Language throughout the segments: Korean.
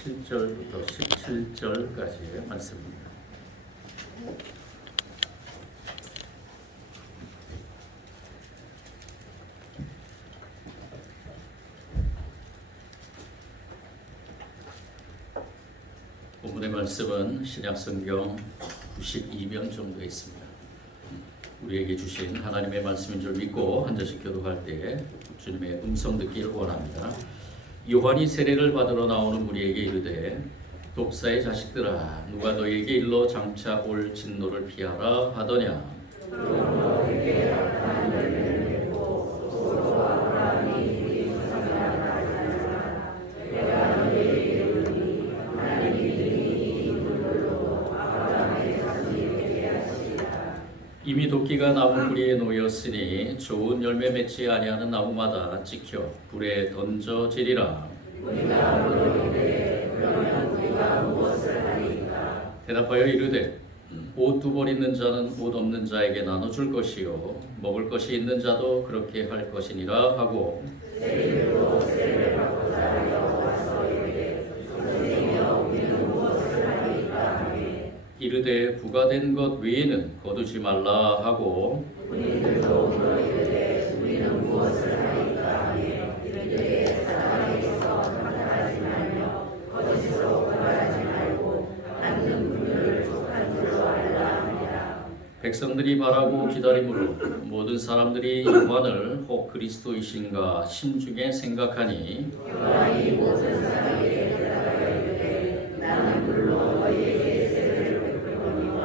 7절부터 17절까지의 말씀입니다. 본문의 말씀은 신약성경 92면 정도 있습니다. 우리에게 주신 하나님의 말씀인 줄 믿고 한 절씩 교독할 때 주님의 음성 듣기를 원합니다. 요한이 세례를 받으러 나오는 무리에게 이르되 독사의 자식들아 누가 너희에게 일러 장차 올 진노를 피하라 하더냐. 이미 도끼가 나무 뿌리에 놓였으니 좋은 열매 맺지 아니하는 나무마다 찍혀 불에 던져지리라. 대답하여 이르되 옷 두 벌 있는 자는 옷 없는 자에게 나눠줄 것이요 먹을 것이 있는 자도 그렇게 할 것이니라 하고 이르되 부과된 것 외에는 거두지 말라 하고 백성들이 바라고 기다림으로 모든 사람들이 요한을 혹 그리스도이신가 심중에 생각하니 나는 물론 너희에게 세례를 베풀거니와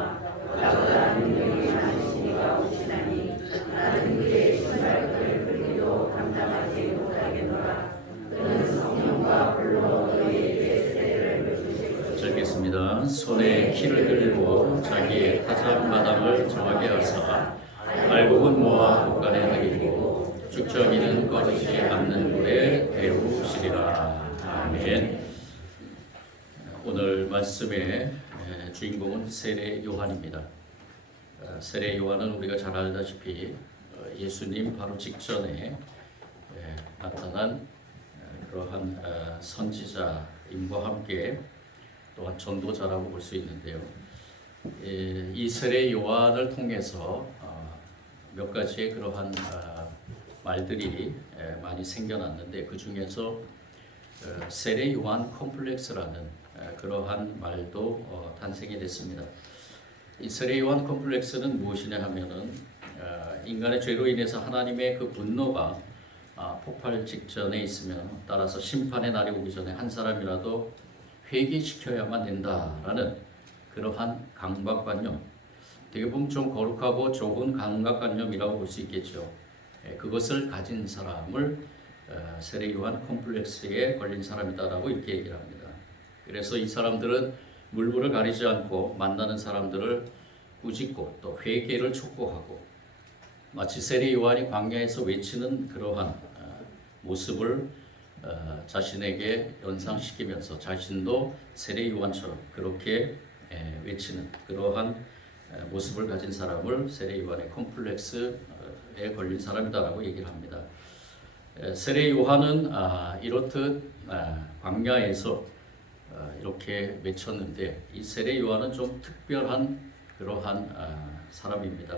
나보다 능력이 많으시니가 오시나니 나는 그의 신발끈을 풀기도 감당하지 못하겠노라. 그는 성령과 불로 너희에게 세례를 베푸실 것이라. 읽겠습니다. 손에 키를 들고 자기의 타작 마당을 정하게 하사 알곡은 모아 곳간에 들이고 죽정이는 꺼지지 않는 불에 데우시리라. 아멘. 오늘 말씀의 주인공은 세례 요한입니다. 세례 요한은 우리가 잘 알다시피 예수님 바로 직전에 나타난 그러한 선지자임과 함께 또한 전도자라고 볼 수 있는데요. 이 세례 요한을 통해서 몇 가지의 그러한 말들이 많이 생겨났는데 그 중에서 세례 요한 컴플렉스라는 그러한 말도 탄생이 됐습니다. 이 세례 요한 컴플렉스는 무엇이냐 하면은 인간의 죄로 인해서 하나님의 그 분노가 폭발 직전에 있으면 따라서 심판의 날이 오기 전에 한 사람이라도 회개시켜야만 된다라는 그러한 강박관념, 되게 보면 좀 거룩하고 좁은 강박관념이라고 볼 수 있겠죠. 그것을 가진 사람을 세례 요한 컴플렉스에 걸린 사람이다라고 이렇게 얘기를 합니다. 그래서 이 사람들은 물불을 가리지 않고 만나는 사람들을 꾸짖고 또 회개를 촉구하고 마치 세례 요한이 광야에서 외치는 그러한 모습을 자신에게 연상시키면서 자신도 세례 요한처럼 그렇게 외치는 그러한 모습을 가진 사람을 세례 요한의 컴플렉스에 걸린 사람이다라고 얘기를 합니다. 세례 요한은 이렇듯 광야에서 이렇게 외쳤는데 이 세례 요한은 좀 특별한 그러한 사람입니다.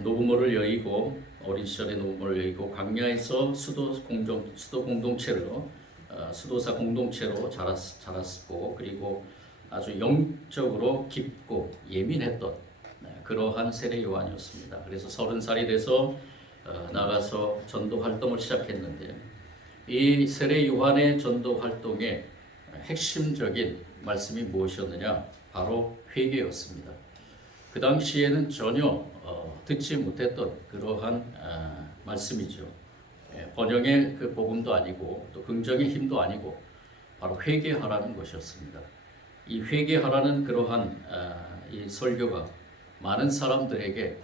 노부모를 여의고 어린 시절에 노부모를 여의고 광야에서 수도사 공동체로 자랐고 그리고 아주 영적으로 깊고 예민했던 그러한 세례 요한이었습니다. 그래서 30살이 돼서 나가서 전도 활동을 시작했는데 이 세례 요한의 전도 활동의 핵심적인 말씀이 무엇이었느냐? 바로 회개였습니다. 그 당시에는 전혀 듣지 못했던 그러한 말씀이죠. 번영의 그 복음도 아니고 또 긍정의 힘도 아니고 바로 회개하라는 것이었습니다. 이 회개하라는 그러한 이 설교가 많은 사람들에게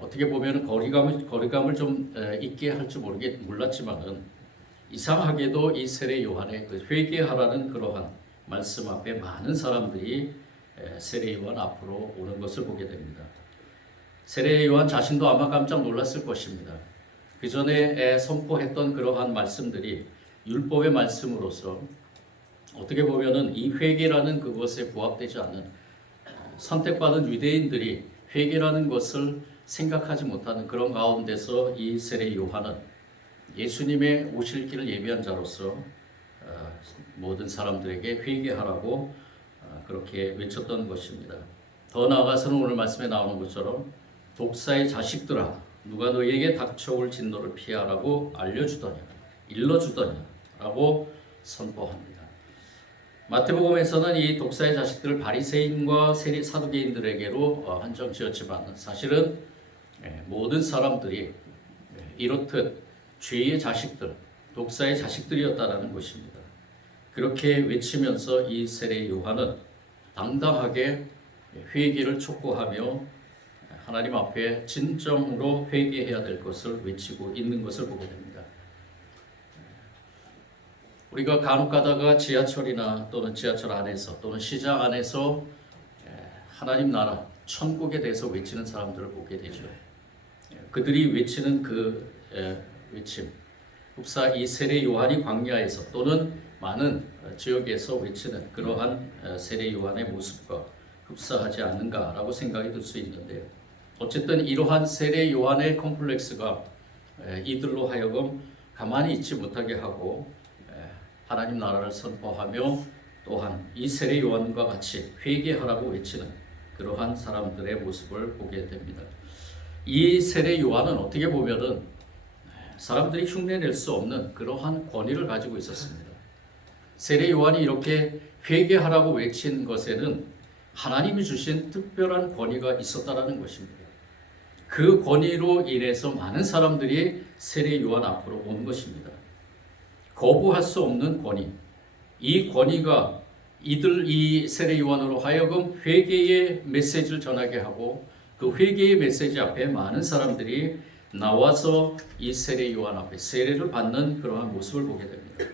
어떻게 보면 거리감을 좀 있게 할 줄 몰랐지만은 이상하게도 이 세례 요한의 그 회개하라는 그러한 말씀 앞에 많은 사람들이 세례 요한 앞으로 오는 것을 보게 됩니다. 세례 요한 자신도 아마 깜짝 놀랐을 것입니다. 그 전에 선포했던 그러한 말씀들이 율법의 말씀으로서 어떻게 보면은 이 회개라는 그것에 부합되지 않는 선택받은 유대인들이 회개라는 것을 생각하지 못하는 그런 가운데서 이 세례 요한은 예수님의 오실 길을 예비한 자로서 모든 사람들에게 회개하라고 그렇게 외쳤던 것입니다. 더 나아가서는 오늘 말씀에 나오는 것처럼 독사의 자식들아 누가 너희에게 닥쳐올 진노를 피하라고 알려주더냐 일러주더냐라고 선포합니다. 마태복음에서는 이 독사의 자식들을 바리새인과 사두개인들에게로 한정지었지만 사실은 모든 사람들이 이렇듯 죄의 자식들, 독사의 자식들이었다는 것입니다. 그렇게 외치면서 이 세례 요한은 당당하게 회개를 촉구하며 하나님 앞에 진정으로 회개해야 될 것을 외치고 있는 것을 보게 됩니다. 우리가 간혹 가다가 지하철이나 또는 지하철 안에서 또는 시장 안에서 하나님 나라, 천국에 대해서 외치는 사람들을 보게 되죠. 그들이 외치는 그 외침, 흡사 이 세례 요한이 광야에서 또는 많은 지역에서 외치는 그러한 세례 요한의 모습과 흡사하지 않는가라고 생각이 들 수 있는데요. 어쨌든 이러한 세례 요한의 컴플렉스가 이들로 하여금 가만히 있지 못하게 하고 하나님 나라를 선포하며 또한 이 세례 요한과 같이 회개하라고 외치는 그러한 사람들의 모습을 보게 됩니다. 이 세례 요한은 어떻게 보면은 사람들이 흉내낼 수 없는 그러한 권위를 가지고 있었습니다. 세례 요한이 이렇게 회개하라고 외친 것에는 하나님이 주신 특별한 권위가 있었다라는 것입니다. 그 권위로 인해서 많은 사람들이 세례 요한 앞으로 온 것입니다. 거부할 수 없는 권위. 이 권위가 이 세례 요한으로 하여금 회개의 메시지를 전하게 하고 그 회개의 메시지 앞에 많은 사람들이 나와서 이 세례 요한 앞에 세례를 받는 그러한 모습을 보게 됩니다.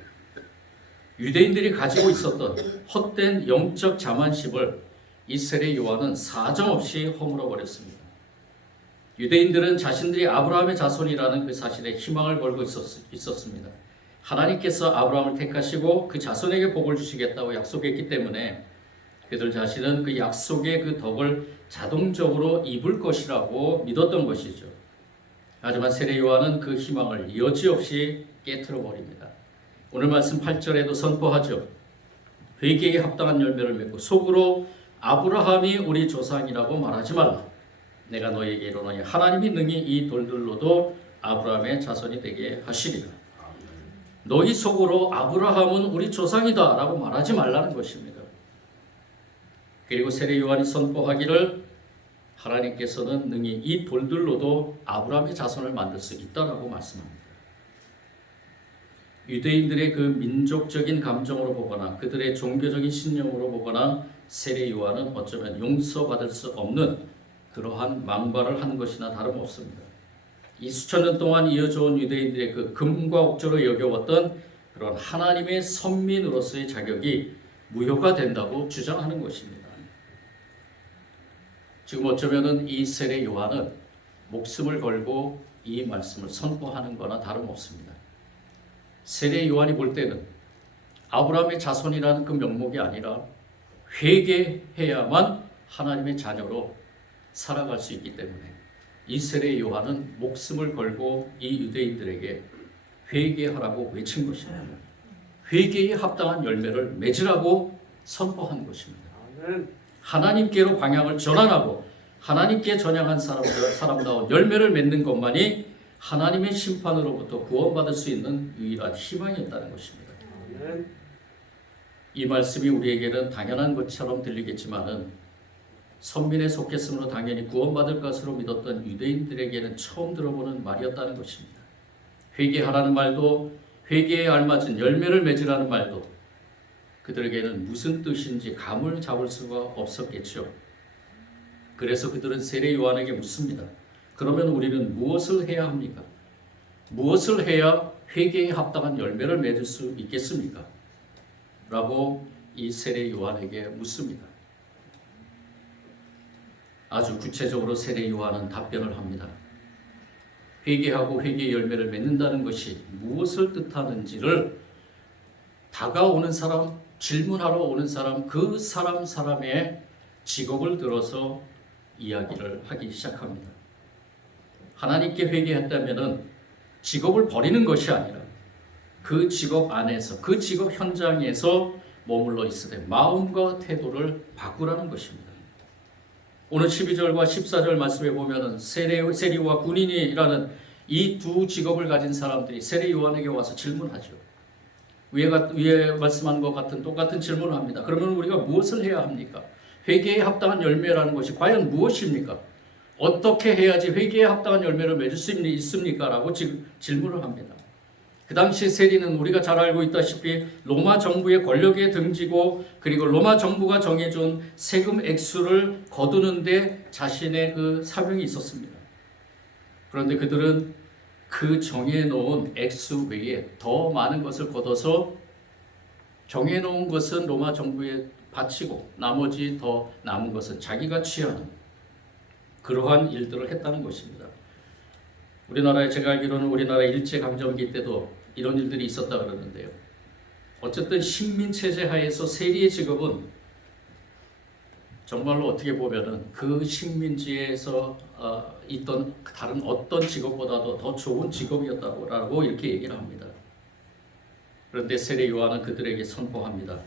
유대인들이 가지고 있었던 헛된 영적 자만심을 이 세례 요한은 사정없이 허물어 버렸습니다. 유대인들은 자신들이 아브라함의 자손이라는 그 사실에 희망을 걸고 있었습니다. 하나님께서 아브라함을 택하시고 그 자손에게 복을 주시겠다고 약속했기 때문에 그들 자신은 그 약속의 그 덕을 자동적으로 입을 것이라고 믿었던 것이죠. 하지만 세례 요한은 그 희망을 여지없이 깨트려 버립니다. 오늘 말씀 8절에도 선포하죠. 회개에 합당한 열매를 맺고 속으로 아브라함이 우리 조상이라고 말하지 말라. 내가 너에게 이르노니 하나님이 능히 이 돌들로도 아브라함의 자손이 되게 하시리라. 너희 속으로 아브라함은 우리 조상이다 라고 말하지 말라는 것입니다. 그리고 세례 요한이 선포하기를 하나님께서는 능히 이 돌들로도 아브라함의 자손을 만들 수 있다라고 말씀합니다. 유대인들의 그 민족적인 감정으로 보거나 그들의 종교적인 신념으로 보거나 세례 요한은 어쩌면 용서받을 수 없는 그러한 망발을 한 것이나 다름없습니다. 이 수천 년 동안 이어져 온 유대인들의 그 금과 옥조로 여겨왔던 그런 하나님의 선민으로서의 자격이 무효가 된다고 주장하는 것입니다. 지금 어쩌면은 이 세례 요한은 목숨을 걸고 이 말씀을 선포하는 거나 다름없습니다. 세례 요한이 볼 때는 아브라함의 자손이라는 그 명목이 아니라 회개해야만 하나님의 자녀로 살아갈 수 있기 때문에 이 세례 요한은 목숨을 걸고 이 유대인들에게 회개하라고 외친 것입니다. 회개에 합당한 열매를 맺으라고 선포한 것입니다. 하나님께로 방향을 전환하고 하나님께 전향한 사람다운 열매를 맺는 것만이 하나님의 심판으로부터 구원받을 수 있는 유일한 희망이었다는 것입니다. 이 말씀이 우리에게는 당연한 것처럼 들리겠지만은 선민에 속했으므로 당연히 구원받을 것으로 믿었던 유대인들에게는 처음 들어보는 말이었다는 것입니다. 회개하라는 말도 회개에 알맞은 열매를 맺으라는 말도 그들에게는 무슨 뜻인지 감을 잡을 수가 없었겠죠. 그래서 그들은 세례 요한에게 묻습니다. 그러면 우리는 무엇을 해야 합니까? 무엇을 해야 회개에 합당한 열매를 맺을 수 있겠습니까? 라고 이 세례 요한에게 묻습니다. 아주 구체적으로 세례 요한은 답변을 합니다. 회개하고 회개의 열매를 맺는다는 것이 무엇을 뜻하는지를 다가오는 사람 질문하러 오는 사람, 그 사람의 직업을 들어서 이야기를 하기 시작합니다. 하나님께 회개했다면은 직업을 버리는 것이 아니라 그 직업 안에서, 그 직업 현장에서 머물러 있으되 마음과 태도를 바꾸라는 것입니다. 오늘 12절과 14절 말씀에 보면은 세리와 군인이라는 이 두 직업을 가진 사람들이 세례 요한에게 와서 질문하죠. 위에 말씀한 것 같은 똑같은 질문을 합니다. 그러면 우리가 무엇을 해야 합니까? 회개에 합당한 열매라는 것이 과연 무엇입니까? 어떻게 해야지 회개에 합당한 열매를 맺을 수 있습니까? 라고 지금 질문을 합니다. 그 당시 세리는 우리가 잘 알고 있다시피 로마 정부의 권력에 등지고 그리고 로마 정부가 정해준 세금 액수를 거두는데 자신의 그 사명이 있었습니다. 그런데 그들은 그 정해놓은 액수 외에 더 많은 것을 걷어서 정해놓은 것은 로마 정부에 바치고 나머지 더 남은 것은 자기가 취하는 그러한 일들을 했다는 것입니다. 우리나라에 제가 알기로는 우리나라 일제강점기 때도 이런 일들이 있었다 그러는데요. 어쨌든 식민체제 하에서 세리의 직업은 정말로 어떻게 보면은 그 식민지에서 있던 다른 어떤 직업보다도 더 좋은 직업이었다고 이렇게 얘기를 합니다. 그런데 세례 요한은 그들에게 선포합니다.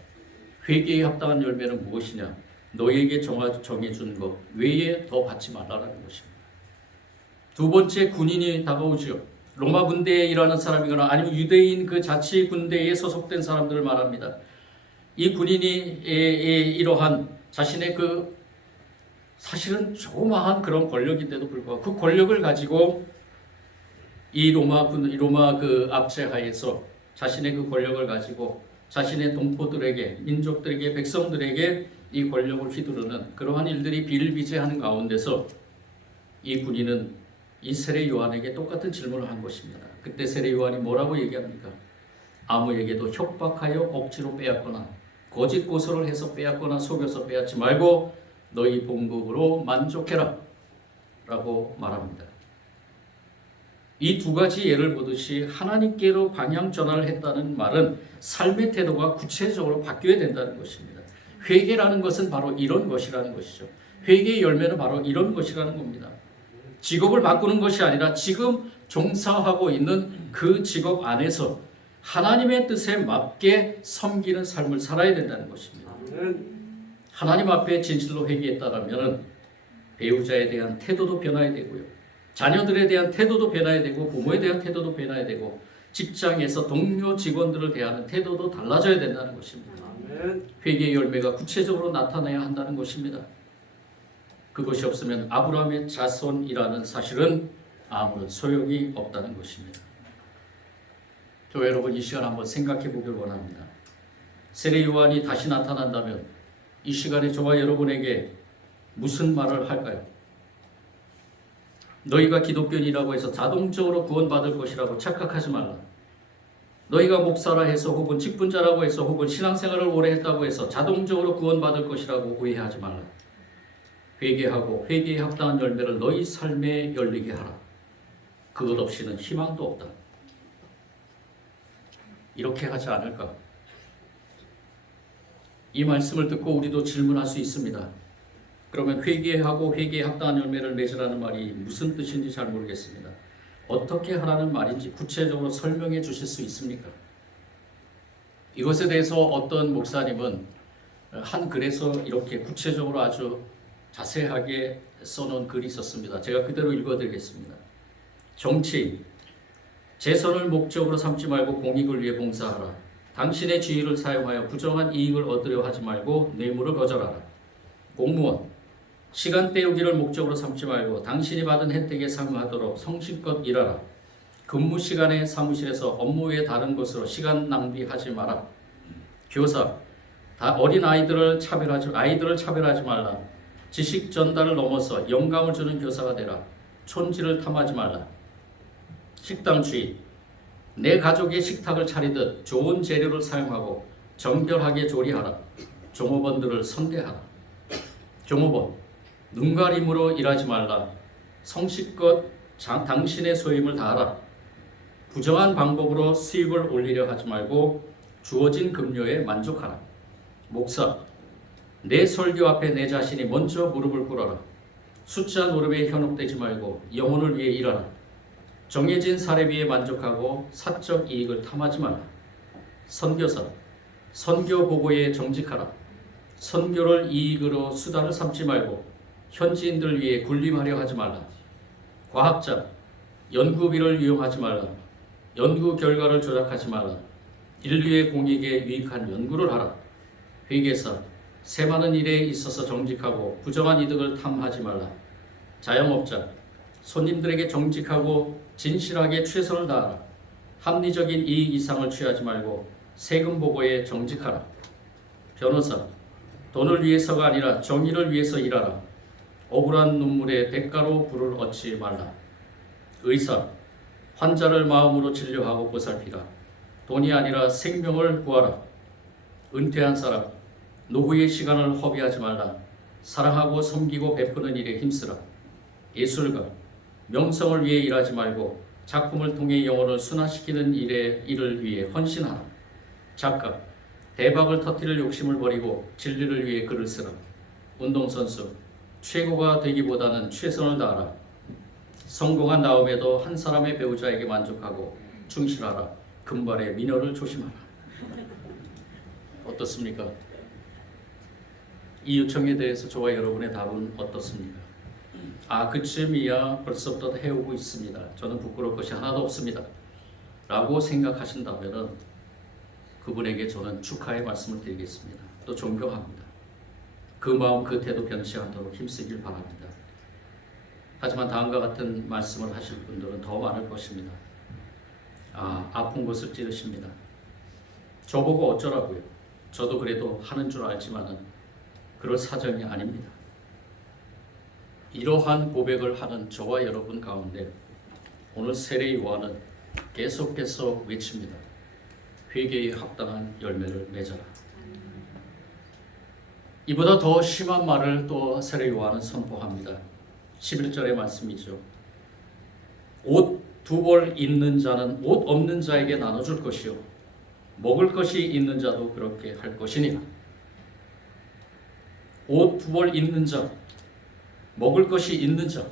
회개에 합당한 열매는 무엇이냐? 너에게 정해준 것 외에 더 받지 말라라는 것입니다. 두 번째, 군인이 다가오죠. 로마 군대에 일하는 사람이거나 아니면 유대인 그 자치 군대에 소속된 사람들을 말합니다. 이 군인이 이러한 자신의 그 사실은 조그마한 그런 권력인데도 불구하고 그 권력을 가지고 이 로마 그 압제하에서 자신의 그 권력을 가지고 자신의 동포들에게, 민족들에게, 백성들에게 이 권력을 휘두르는 그러한 일들이 비일비재하는 가운데서 이 군인은 이 세례 요한에게 똑같은 질문을 한 것입니다. 그때 세례 요한이 뭐라고 얘기합니까? 아무에게도 협박하여 억지로 빼앗거나 거짓 고소를 해서 빼앗거나 속여서 빼앗지 말고 너희 봉급으로 만족해라 라고 말합니다. 이 두 가지 예를 보듯이 하나님께로 방향 전환을 했다는 말은 삶의 태도가 구체적으로 바뀌어야 된다는 것입니다. 회개라는 것은 바로 이런 것이라는 것이죠. 회개의 열매는 바로 이런 것이라는 겁니다. 직업을 바꾸는 것이 아니라 지금 종사하고 있는 그 직업 안에서 하나님의 뜻에 맞게 섬기는 삶을 살아야 된다는 것입니다. 하나님 앞에 진실로 회개했다면 배우자에 대한 태도도 변화해야 되고요. 자녀들에 대한 태도도 변화해야 되고 부모에 대한 태도도 변화해야 되고 직장에서 동료 직원들을 대하는 태도도 달라져야 된다는 것입니다. 회개의 열매가 구체적으로 나타나야 한다는 것입니다. 그것이 없으면 아브라함의 자손이라는 사실은 아무런 소용이 없다는 것입니다. 교회 여러분, 이 시간 한번 생각해 보길 원합니다. 세례 요한이 다시 나타난다면 이 시간에 저와 여러분에게 무슨 말을 할까요? 너희가 기독교인이라고 해서 자동적으로 구원받을 것이라고 착각하지 말라. 너희가 목사라 해서 혹은 직분자라고 해서 혹은 신앙생활을 오래 했다고 해서 자동적으로 구원받을 것이라고 오해하지 말라. 회개하고 회개에 합당한 열매를 너희 삶에 열리게 하라. 그것 없이는 희망도 없다. 이렇게 하지 않을까? 이 말씀을 듣고 우리도 질문할 수 있습니다. 그러면 회개하고 회개에 합당한 열매를 맺으라는 말이 무슨 뜻인지 잘 모르겠습니다. 어떻게 하라는 말인지 구체적으로 설명해 주실 수 있습니까? 이것에 대해서 어떤 목사님은 한 글에서 이렇게 구체적으로 아주 자세하게 써놓은 글이 있었습니다. 제가 그대로 읽어드리겠습니다. 정치인, 재선을 목적으로 삼지 말고 공익을 위해 봉사하라. 당신의 지위를 사용하여 부정한 이익을 얻으려 하지 말고 뇌물을 거절하라. 공무원, 시간 때우기를 목적으로 삼지 말고 당신이 받은 혜택에 상응하도록 성실껏 일하라. 근무 시간에 사무실에서 업무 외에 다른 것으로 시간 낭비하지 마라. 교사, 어린 아이들을 차별하지 말라. 지식 전달을 넘어서 영감을 주는 교사가 되라. 촌지를 탐하지 말라. 식당 주인, 내 가족의 식탁을 차리듯 좋은 재료를 사용하고 정결하게 조리하라. 종업원들을 선대하라. 종업원, 눈가림으로 일하지 말라. 성실껏 당신의 소임을 다하라. 부정한 방법으로 수입을 올리려 하지 말고 주어진 급료에 만족하라. 목사, 내 설교 앞에 내 자신이 먼저 무릎을 꿇어라. 숫자 노름에 현혹되지 말고 영혼을 위해 일하라. 정해진 사례비에 만족하고 사적 이익을 탐하지 마라. 선교사, 선교 보고에 정직하라. 선교를 이익으로 수단을 삼지 말고 현지인들 위해 군림하려 하지 말라. 과학자, 연구비를 이용하지 말라. 연구 결과를 조작하지 말라. 인류의 공익에 유익한 연구를 하라. 회계사, 세많은 일에 있어서 정직하고 부정한 이득을 탐하지 말라. 자영업자, 손님들에게 정직하고 진실하게 최선을 다하라. 합리적인 이익 이상을 취하지 말고 세금 보고에 정직하라. 변호사, 돈을 위해서가 아니라 정의를 위해서 일하라. 억울한 눈물의 대가로 부를 얻지 말라. 의사, 환자를 마음으로 진료하고 보살피라. 돈이 아니라 생명을 구하라. 은퇴한 사람, 노후의 시간을 허비하지 말라. 사랑하고 섬기고 베푸는 일에 힘쓰라. 예술가, 명성을 위해 일하지 말고 작품을 통해 영혼을 순화시키는 일을 위해 헌신하라. 작가, 대박을 터뜨릴 욕심을 버리고 진리를 위해 글을 쓰라. 운동선수, 최고가 되기보다는 최선을 다하라. 성공한 다음에도 한 사람의 배우자에게 만족하고 충실하라. 금발의 미녀를 조심하라. 어떻습니까? 이 요청에 대해서 저와 여러분의 답은 어떻습니까? 그쯤이야 벌써부터 해오고 있습니다. 저는 부끄러울 것이 하나도 없습니다. 라고 생각하신다면 그분에게 저는 축하의 말씀을 드리겠습니다. 또 존경합니다. 그 마음 그 태도 변치 않도록 힘쓰길 바랍니다. 하지만 다음과 같은 말씀을 하실 분들은 더 많을 것입니다. 아픈 곳을 찌르십니다. 저보고 어쩌라고요? 저도 그래도 하는 줄 알지만은 그럴 사정이 아닙니다. 이러한 고백을 하는 저와 여러분 가운데 오늘 세례 요한은 계속해서 외칩니다. 회개에 합당한 열매를 맺어라. 이보다 더 심한 말을 또 세례 요한은 선포합니다. 11절의 말씀이죠. 옷 두 벌 있는 자는 옷 없는 자에게 나눠줄 것이요 먹을 것이 있는 자도 그렇게 할 것이니라. 옷 두 벌 있는 자, 먹을 것이 있는 자.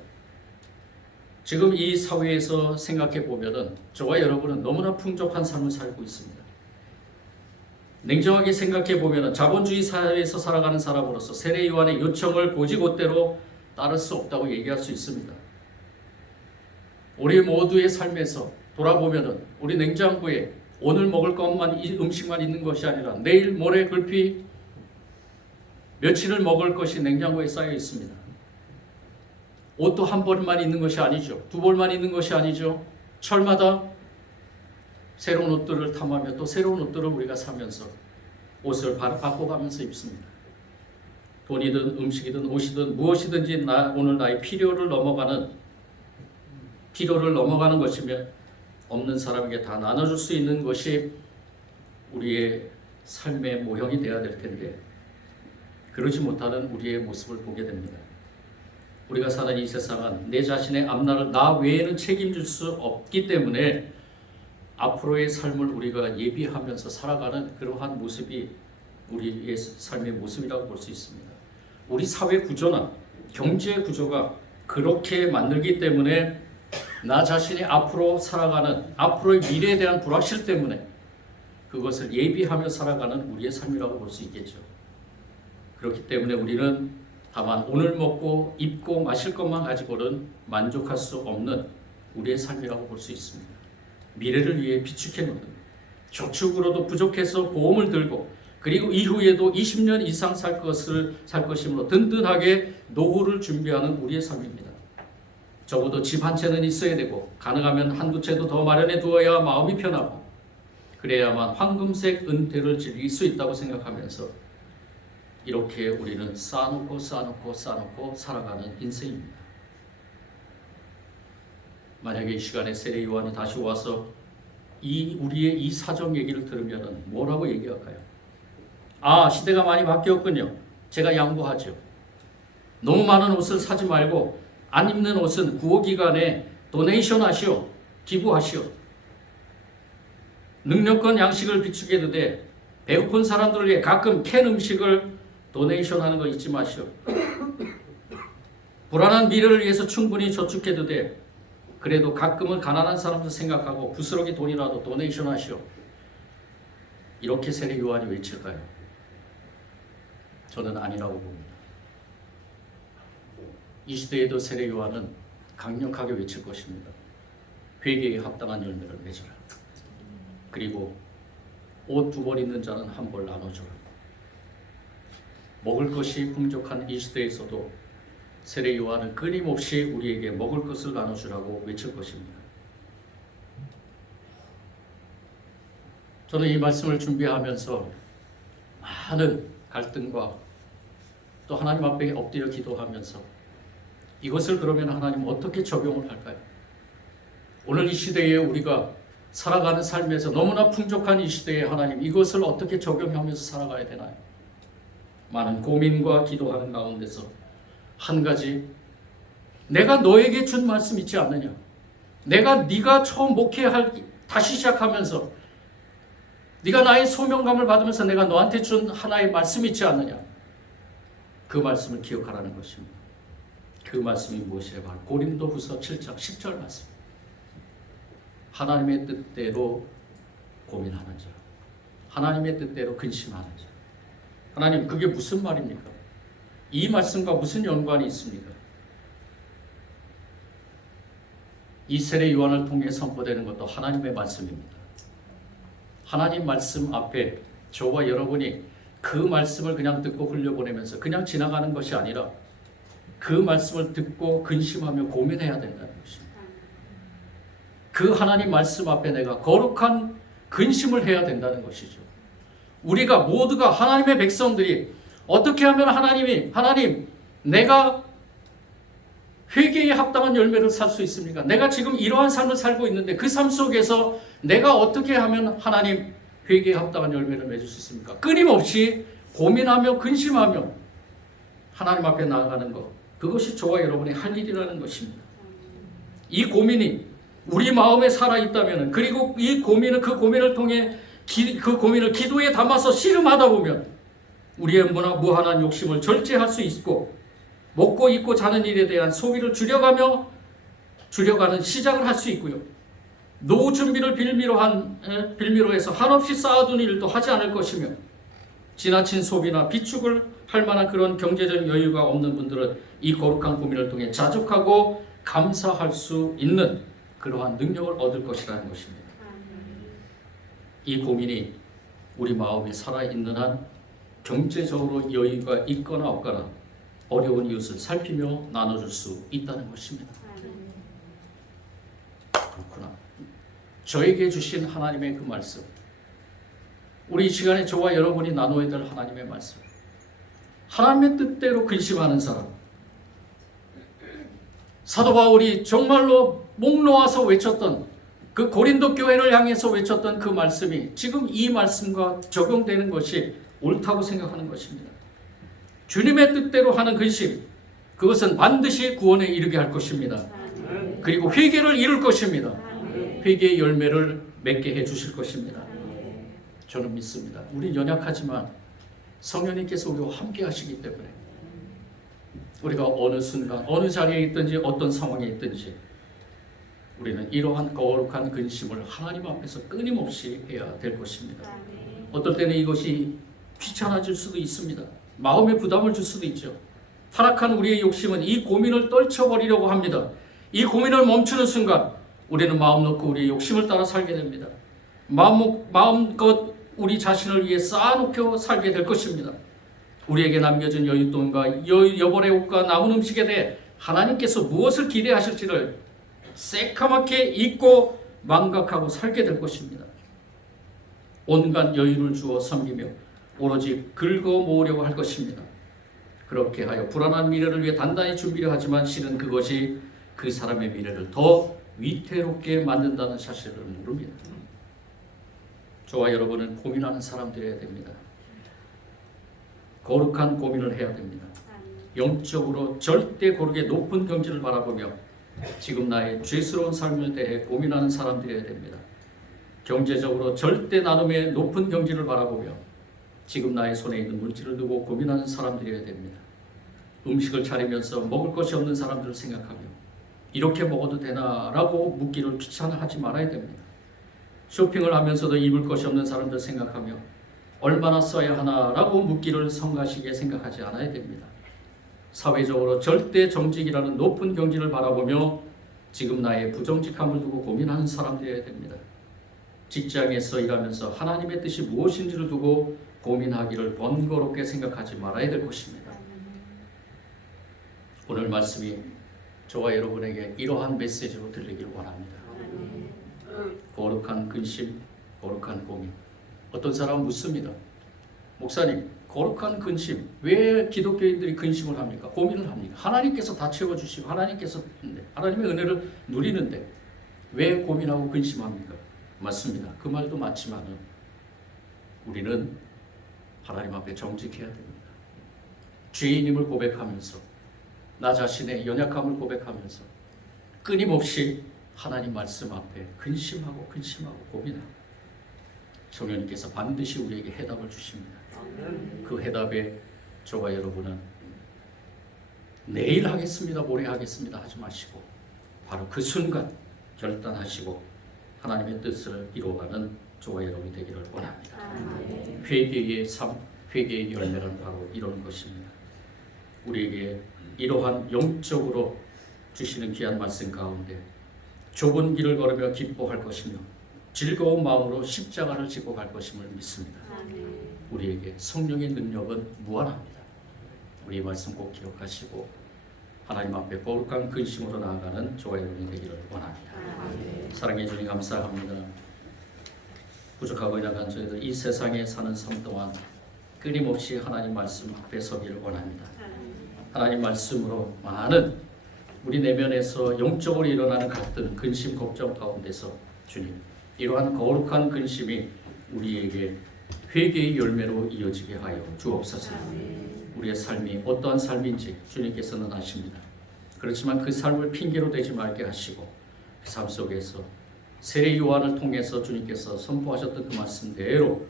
지금 이 사회에서 생각해 보면은 저와 여러분은 너무나 풍족한 삶을 살고 있습니다. 냉정하게 생각해 보면은 자본주의 사회에서 살아가는 사람으로서 세례 요한의 요청을 고지고대로 따를 수 없다고 얘기할 수 있습니다. 우리 모두의 삶에서 돌아보면은 우리 냉장고에 오늘 먹을 것만 이 음식만 있는 것이 아니라 내일 모레 급히 며칠을 먹을 것이 냉장고에 쌓여 있습니다. 옷도 한 벌만 있는 것이 아니죠. 두 벌만 있는 것이 아니죠. 철마다 새로운 옷들을 탐하며 또 새로운 옷들을 우리가 사면서 옷을 바꿔가면서 입습니다. 돈이든 음식이든 옷이든 무엇이든지 오늘 나의 필요를 넘어가는 것이며 없는 사람에게 다 나눠줄 수 있는 것이 우리의 삶의 모형이 되어야 될 텐데 그러지 못하는 우리의 모습을 보게 됩니다. 우리가 사는 이 세상은 내 자신의 앞날을 나 외에는 책임질 수 없기 때문에 앞으로의 삶을 우리가 예비하면서 살아가는 그러한 모습이 우리의 삶의 모습이라고 볼 수 있습니다. 우리 사회 구조나 경제 구조가 그렇게 만들기 때문에 나 자신이 앞으로 살아가는 앞으로의 미래에 대한 불확실 때문에 그것을 예비하며 살아가는 우리의 삶이라고 볼 수 있겠죠. 그렇기 때문에 우리는 다만 오늘 먹고 입고 마실 것만 가지고는 만족할 수 없는 우리의 삶이라고 볼 수 있습니다. 미래를 위해 비축해놓는, 저축으로도 부족해서 보험을 들고 그리고 이후에도 20년 이상 살 것이므로 든든하게 노후를 준비하는 우리의 삶입니다. 적어도 집 한 채는 있어야 되고 가능하면 한두 채도 더 마련해 두어야 마음이 편하고 그래야만 황금색 은퇴를 즐길 수 있다고 생각하면서 이렇게 우리는 쌓아놓고 살아가는 인생입니다. 만약에 이 시간에 세례 요한이 다시 와서 우리의 이 사정 얘기를 들으면 뭐라고 얘기할까요? 시대가 많이 바뀌었군요. 제가 양보하죠. 너무 많은 옷을 사지 말고 안 입는 옷은 구호기간에 도네이션 하시오. 기부하시오. 능력건 양식을 비축해도 돼. 배고픈 사람들을 위해 가끔 캔 음식을 도네이션하는 거 잊지 마시오. 불안한 미래를 위해서 충분히 저축해도 돼. 그래도 가끔은 가난한 사람들 생각하고 부스러기 돈이라도 도네이션 하시오. 이렇게 세례 요한이 외칠까요? 저는 아니라고 봅니다. 이 시대에도 세례 요한은 강력하게 외칠 것입니다. 회개에 합당한 열매를 맺어라. 그리고 옷 2벌 있는 자는 1벌 나눠줘라. 먹을 것이 풍족한 이 시대에서도 세례 요한은 끊임없이 우리에게 먹을 것을 나눠주라고 외칠 것입니다. 저는 이 말씀을 준비하면서 많은 갈등과 또 하나님 앞에 엎드려 기도하면서 이것을 그러면 하나님 어떻게 적용을 할까요? 오늘 이 시대에 우리가 살아가는 삶에서 너무나 풍족한 이 시대에 하나님 이것을 어떻게 적용하면서 살아가야 되나요? 많은 고민과 기도하는 가운데서 한 가지, 내가 너에게 준 말씀 있지 않느냐? 네가 처음 다시 시작하면서 네가 나의 소명감을 받으면서 내가 너한테 준 하나의 말씀 있지 않느냐? 그 말씀을 기억하라는 것입니다. 그 말씀이 무엇이냐? 바로 고린도후서 7장 10절 말씀. 하나님의 뜻대로 고민하는 자, 하나님의 뜻대로 근심하는 자. 하나님, 그게 무슨 말입니까? 이 말씀과 무슨 연관이 있습니까? 이 세례 요한을 통해 선포되는 것도 하나님의 말씀입니다. 하나님 말씀 앞에 저와 여러분이 그 말씀을 그냥 듣고 흘려보내면서 그냥 지나가는 것이 아니라 그 말씀을 듣고 근심하며 고민해야 된다는 것입니다. 그 하나님 말씀 앞에 내가 거룩한 근심을 해야 된다는 것이죠. 우리가 모두가 하나님의 백성들이 어떻게 하면 하나님, 내가 회개에 합당한 열매를 살 수 있습니까? 내가 지금 이러한 삶을 살고 있는데 그 삶 속에서 내가 어떻게 하면 하나님 회개에 합당한 열매를 맺을 수 있습니까? 끊임없이 고민하며 근심하며 하나님 앞에 나아가는 것, 그것이 저와 여러분이 할 일이라는 것입니다. 이 고민이 우리 마음에 살아있다면, 그리고 그 고민을 통해 그 고민을 기도에 담아서 씨름하다 보면 우리의 무한한 욕심을 절제할 수 있고 먹고 입고 자는 일에 대한 소비를 줄여가는 시작을 할 수 있고요. 노후 준비를 빌미로 해서 한없이 쌓아둔 일도 하지 않을 것이며 지나친 소비나 비축을 할 만한 그런 경제적 여유가 없는 분들은 이 거룩한 고민을 통해 자족하고 감사할 수 있는 그러한 능력을 얻을 것이라는 것입니다. 이 고민이 우리 마음에 살아있는 한 경제적으로 여유가 있거나 없거나 어려운 이웃을 살피며 나눠줄 수 있다는 것입니다. 그렇구나. 저에게 주신 하나님의 그 말씀, 우리 이 시간에 저와 여러분이 나눠야 될 하나님의 말씀, 하나님의 뜻대로 근심하는 사람, 사도 바울이 정말로 목 놓아서 외쳤던 그 고린도 교회를 향해서 외쳤던 그 말씀이 지금 이 말씀과 적용되는 것이 옳다고 생각하는 것입니다. 주님의 뜻대로 하는 근심, 그것은 반드시 구원에 이르게 할 것입니다. 그리고 회개를 이룰 것입니다. 회개의 열매를 맺게 해주실 것입니다. 저는 믿습니다. 우리 연약하지만 성령님께서 우리와 함께 하시기 때문에 우리가 어느 순간 어느 자리에 있든지 어떤 상황에 있든지 우리는 이러한 거룩한 근심을 하나님 앞에서 끊임없이 해야 될 것입니다. 어떨 때는 이것이 귀찮아질 수도 있습니다. 마음에 부담을 줄 수도 있죠. 타락한 우리의 욕심은 이 고민을 떨쳐버리려고 합니다. 이 고민을 멈추는 순간 우리는 마음 놓고 우리의 욕심을 따라 살게 됩니다. 마음껏 우리 자신을 위해 쌓아놓고 살게 될 것입니다. 우리에게 남겨진 여윳돈과 여벌의 옷과 남은 음식에 대해 하나님께서 무엇을 기대하실지를 새카맣게 잊고 망각하고 살게 될 것입니다. 온갖 여유를 주어 섬기며 오로지 긁어 모으려고 할 것입니다. 그렇게 하여 불안한 미래를 위해 단단히 준비를 하지만 실은 그것이 그 사람의 미래를 더 위태롭게 만든다는 사실을 모릅니다. 저와 여러분은 고민하는 사람들이어야 됩니다. 거룩한 고민을 해야 됩니다. 영적으로 절대 고르게 높은 경지를 바라보며 지금 나의 죄스러운 삶에 대해 고민하는 사람들이어야 됩니다. 경제적으로 절대 나눔의 높은 경지를 바라보며 지금 나의 손에 있는 물질을 두고 고민하는 사람들이어야 됩니다. 음식을 차리면서 먹을 것이 없는 사람들을 생각하며 이렇게 먹어도 되나라고 묻기를 귀찮아하지 말아야 됩니다. 쇼핑을 하면서도 입을 것이 없는 사람들 생각하며 얼마나 써야 하나라고 묻기를 성가시게 생각하지 않아야 됩니다. 사회적으로 절대 정직이라는 높은 경지를 바라보며 지금 나의 부정직함을 두고 고민하는 사람들이어야 됩니다. 직장에서 일하면서 하나님의 뜻이 무엇인지를 두고 고민하기를 번거롭게 생각하지 말아야 될 것입니다. 오늘 말씀이 저와 여러분에게 이러한 메시지로 들리길 원합니다. 거룩한 근심, 거룩한 고민. 어떤 사람은 묻습니다. 목사님, 거룩한 근심, 왜 기독교인들이 근심을 합니까? 고민을 합니까? 하나님께서 다 채워주시고 하나님의 은혜를 누리는데 왜 고민하고 근심합니까? 맞습니다. 그 말도 맞지만은 우리는 하나님 앞에 정직해야 됩니다. 죄인임을 고백하면서 나 자신의 연약함을 고백하면서 끊임없이 하나님 말씀 앞에 근심하고 고민하고 성령님께서 반드시 우리에게 해답을 주십니다. 그 해답에 저와 여러분은 내일 하겠습니다, 모레 하겠습니다 하지 마시고 바로 그 순간 결단하시고 하나님의 뜻을 이루어가는 저와 여러분이 되기를 원합니다. 회개의 삶, 회개의 열매는 바로 이런 것입니다. 우리에게 이러한 영적으로 주시는 귀한 말씀 가운데 좁은 길을 걸으며 기뻐할 것이며 즐거운 마음으로 십자가를 지고 갈 것임을 믿습니다. 우리에게 성령의 능력은 무한합니다. 우리 말씀 꼭 기억하시고 하나님 앞에 거룩한 근심으로 나아가는 저와 여러분이 되기를 원합니다. 사랑해 주님 감사합니다. 부족하고 연약한 저희들 이 세상에 사는 삶 동안 끊임없이 하나님 말씀 앞에 서기를 원합니다. 하나님 말씀으로 많은 우리 내면에서 영적으로 일어나는 갈등, 근심, 걱정 가운데서 주님 이러한 거룩한 근심이 우리에게 회개의 열매로 이어지게 하여 주옵소서. 우리의 삶이 어떠한 삶인지 주님께서는 아십니다. 그렇지만 그 삶을 핑계로 대지 말게 하시고 그 삶 속에서 세례 요한을 통해서 주님께서 선포하셨던 그 말씀대로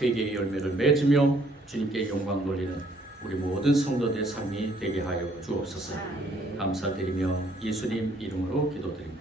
회개의 열매를 맺으며 주님께 영광 돌리는 우리 모든 성도들의 삶이 되게 하여 주옵소서. 감사드리며 예수님 이름으로 기도드립니다.